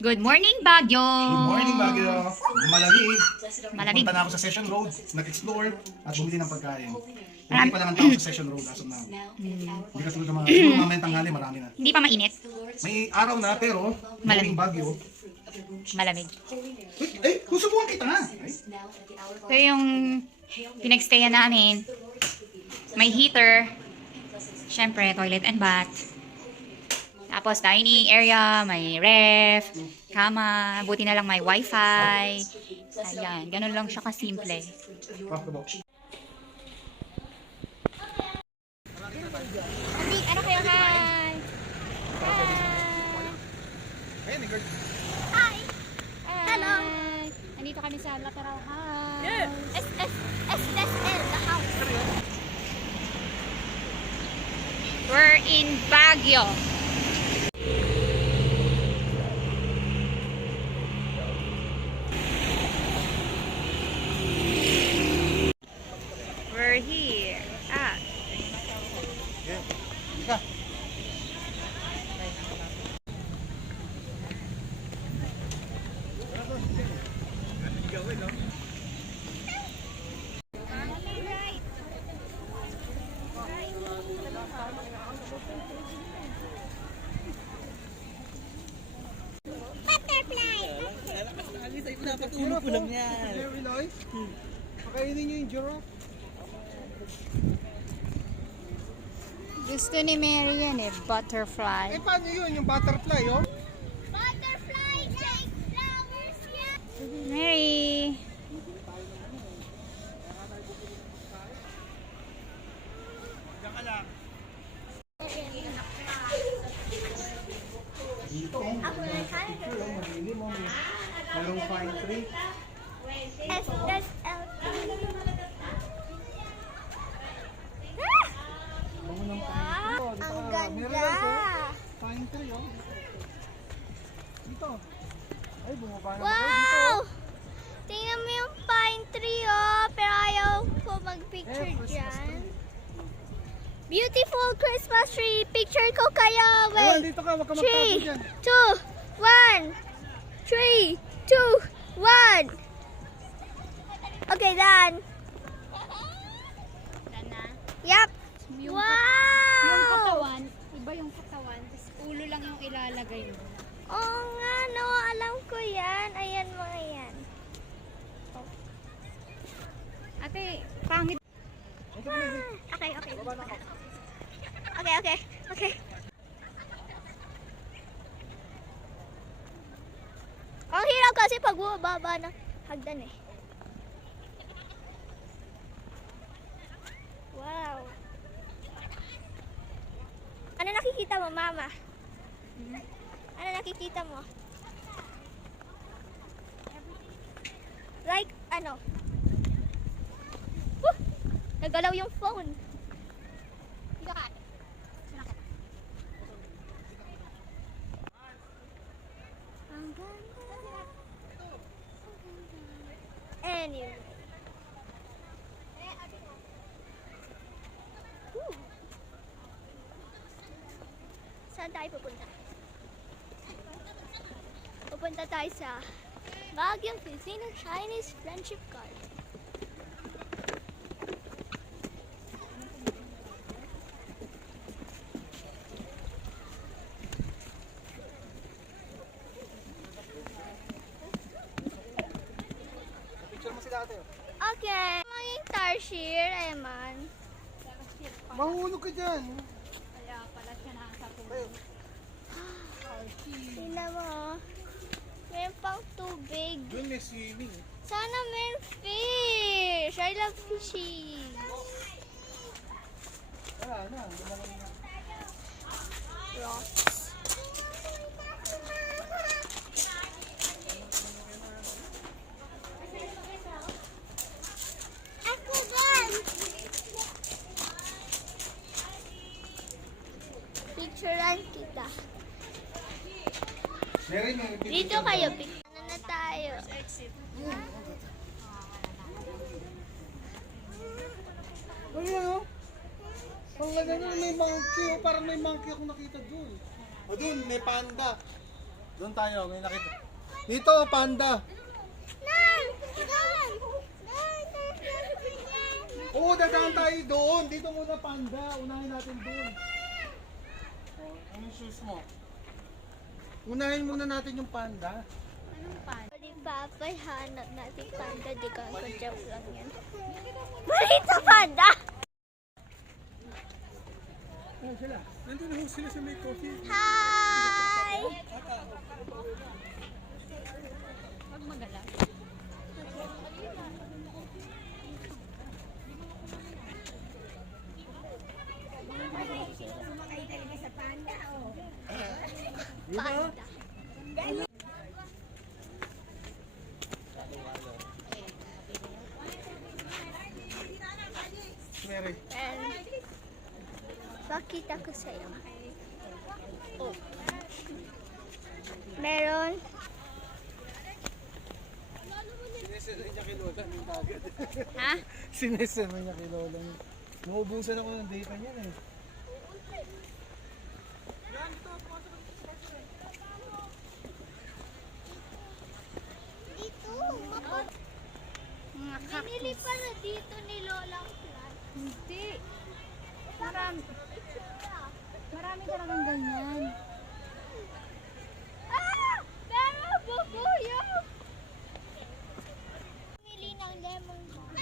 Good morning, Baguio! Good morning, Baguio. Malamig. Malamig. Punta na ako sa Session Road, nag-explore at bumili ng pagkain. Hindi pa naman tao sa Session Road as of now. Hindi ka tulad ng mga, siguro mamayang tanghali, marami na. Hindi pa mainit. May araw na pero, Malamig. malamig Baguio. Malamig. Susubukan kita nga. Ito yung pinagstayan namin. May heater. Siyempre, toilet and bath. Tapos dining area, may ref, kama, buti na lang may wifi. Ayan, ganun lang siya kasimple. Ano kayo, hi? Hi! Hello! Nandito kami sa Lateral House. SSL, the house. We're in Baguio. We're here at Napatulog ko lang yan. Pakainin niyo yung giraffe. gusto ni Mary yan eh, butterfly. Paano yun? Yung butterfly, oh? Butterfly like flowers, yeah. Mary! Dito, oh. Picture, oh. Malilim, oh. Merong pine tree. SSL. Bango ng pine Ah, tree. Oh, dito ang ka. Meron ganda. guys, oh. Pine tree, oh. Dito. Ay, bumaba na ako dito. Wow! Tingnan mo yung pine tree, oh. Pero ayaw ko mag-picture dyan. Beautiful Christmas tree. Picture ko kayo. Ewan, Wait. dito ka. Huwag ka magtapo 3, dyan. 2, 1. 3, 2, 1. Okay, done. Yep. Yung Wow! katawan, iba yung katawan, tapos ulo lang yung ilalagay mo. Oo nga, no. Alam ko yan. Ayan, mga yan. Ate, pangit. Okay, okay. Okay, okay. Okay. Ang hirap kasi pag bumababa ng hagdan eh. Wow. Ano nakikita mo, mama? Ano nakikita mo? Like, ano? Woo! Nagalaw yung phone. Dito ka. Ang ganda. Anyway. Woo. Saan tayo pupunta? Pupunta tayo sa Baguio Filipino Chinese Friendship Garden. Picture mo sila ate, oh. Okay. Maging tarsier, Eman. Mahulog ka dyan. Kaya pala siya nasa Tingnan mo. Oh. Meron pang tubig. Doon may swimming. Sana meron fish. I love fishing. Wala na. Rocks. Ako din. Picturean kita. Dito kayo. Ano na tayo? Ano yan, oh? Ang ganda nun, may monkey, oh. Parang may monkey ako nakita dun. O dun, may panda. Doon tayo, may nakita. Dito, panda. Nan! Nan! Oo, dadaan tayo doon. Dito muna panda. Unahin natin doon. Oh, ano yung shoes mo? Unahin muna natin yung panda. Di ba, hanap natin panda, di ka joke lang yan. Maliit sa panda! Oh, sila. Nandun ho sila sa may coffee. Hi! Huwag magala. Panda. Mary. And, pakita ko sa'yo. Oh. Meron. Sinesenay niya kay Lola ng agad. Ha? Sinesenay niya kay Lola. Nauubusan ako ng data niyan eh. Dito. Binili pa na dito ni Lola ang plant. Hindi. Marami talagang ganyan. Ah! Pero bubuyo! Bumili ng lemon balm.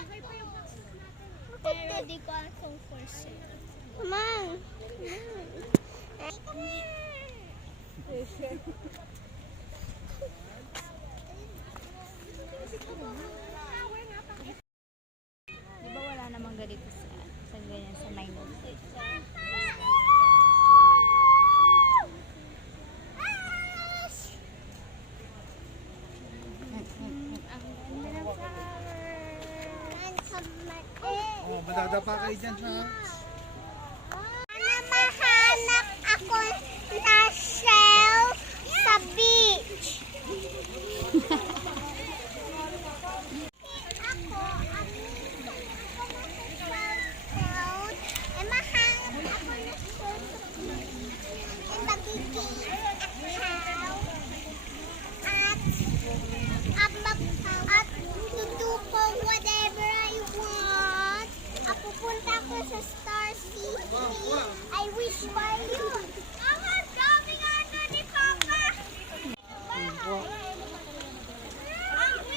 Pero di ko asong for sale. Mang! Di ba wala namang ganito sa ganyan sa Maynila? Oh, madadapa kayo dyan ha. Mahanap ako na shell sa beach. Ako, mahanap ako na shell sa beach. And magiging at tutu ko whatever I want. Pupunta ko sa Star City. I wish for you. Mama, daming ano ni Papa.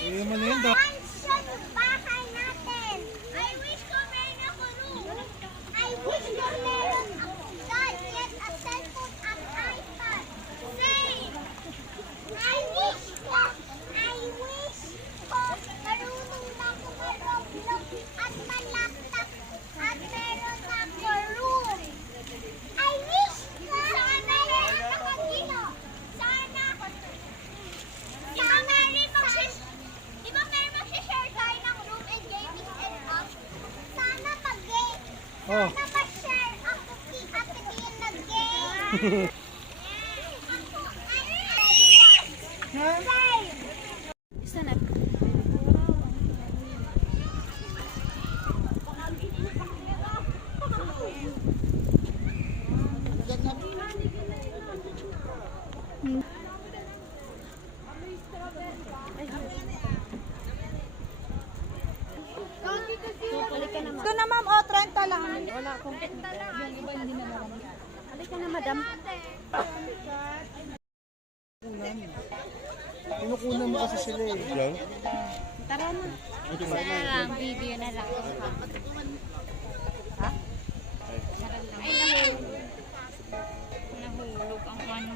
Eh, man yan daw. Mansion bahay natin. I wish ko meron ako room. I wish ko meron ako gadget, a cellphone, at iPad. Same. I wish ko marunong na ako mag-Roblox at malaptop at meron ako room. I wish ko meron ako dito. Sana rin di ba meron mag-share tayo ng room and gaming and up? Sana mag-game. Oh. Sana mag-share ako at hindi yung nag-game. Sana. Ito na ma'am, o 30 lang. Wala akong 30 lang. Yung iba hindi na marami. Halika na madam. Pinukunan mo kasi sila eh. Yan? Tara na. Sana lang, video na lang. Ha? Ay, nahulog. Nahulog ang ano.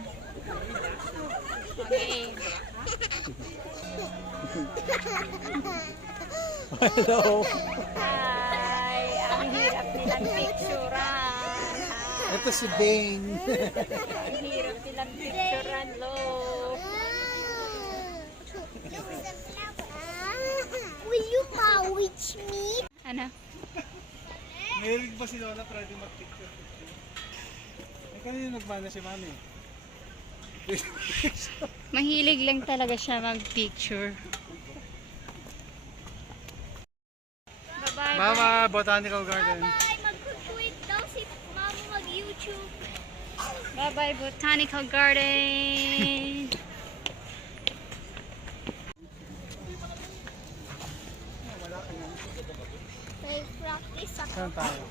Okay. Hello. Hi! Ang hirap nilang picturean. Ito si Dane. Ang hirap nilang picturean, lo. Will you mawitch me? Ano? Mahilig ba si Lola pwede mag-picture? Eh, kanina nagmana si Mami. Mahilig lang talaga siya mag-picture. Bye-bye. Mama, Botanical Garden. Bye-bye! Mag-tweet daw si Mama mag-YouTube. Bye-bye, Botanical Garden. May practice ako. Saan tayo?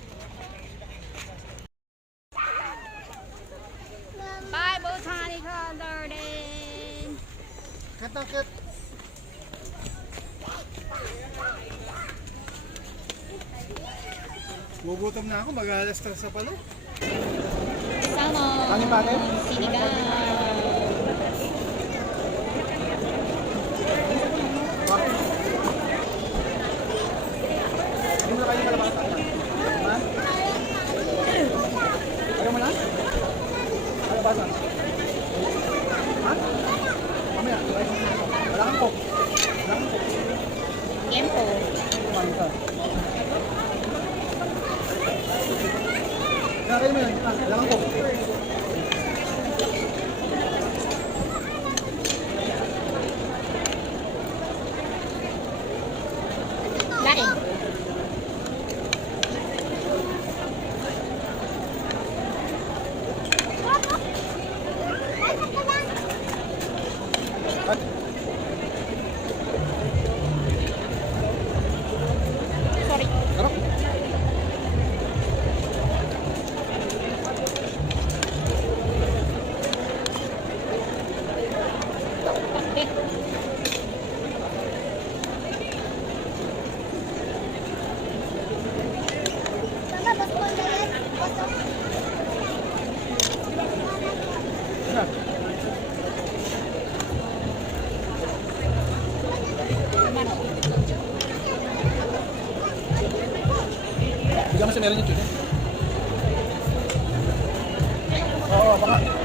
Bye, Botanical Garden. Kat na kat. Gugutom na ako, mag-alas 3 sa palo. Salmon. Ano pa rin? Sinigang. Hindi mo na kayo malabasan. Ha? Ayaw mo na? Malabasan. Ha? Mamaya. Wala kang coke. Wala kang coke. Tiempo. Kumain ka. Kaya mo yan. Wala kang coke. Lain. Sorry. Sarap. Mama, ba't mo na yan? Bato. Yan. Bigyan mo si Meron yung tune. Oo, baka.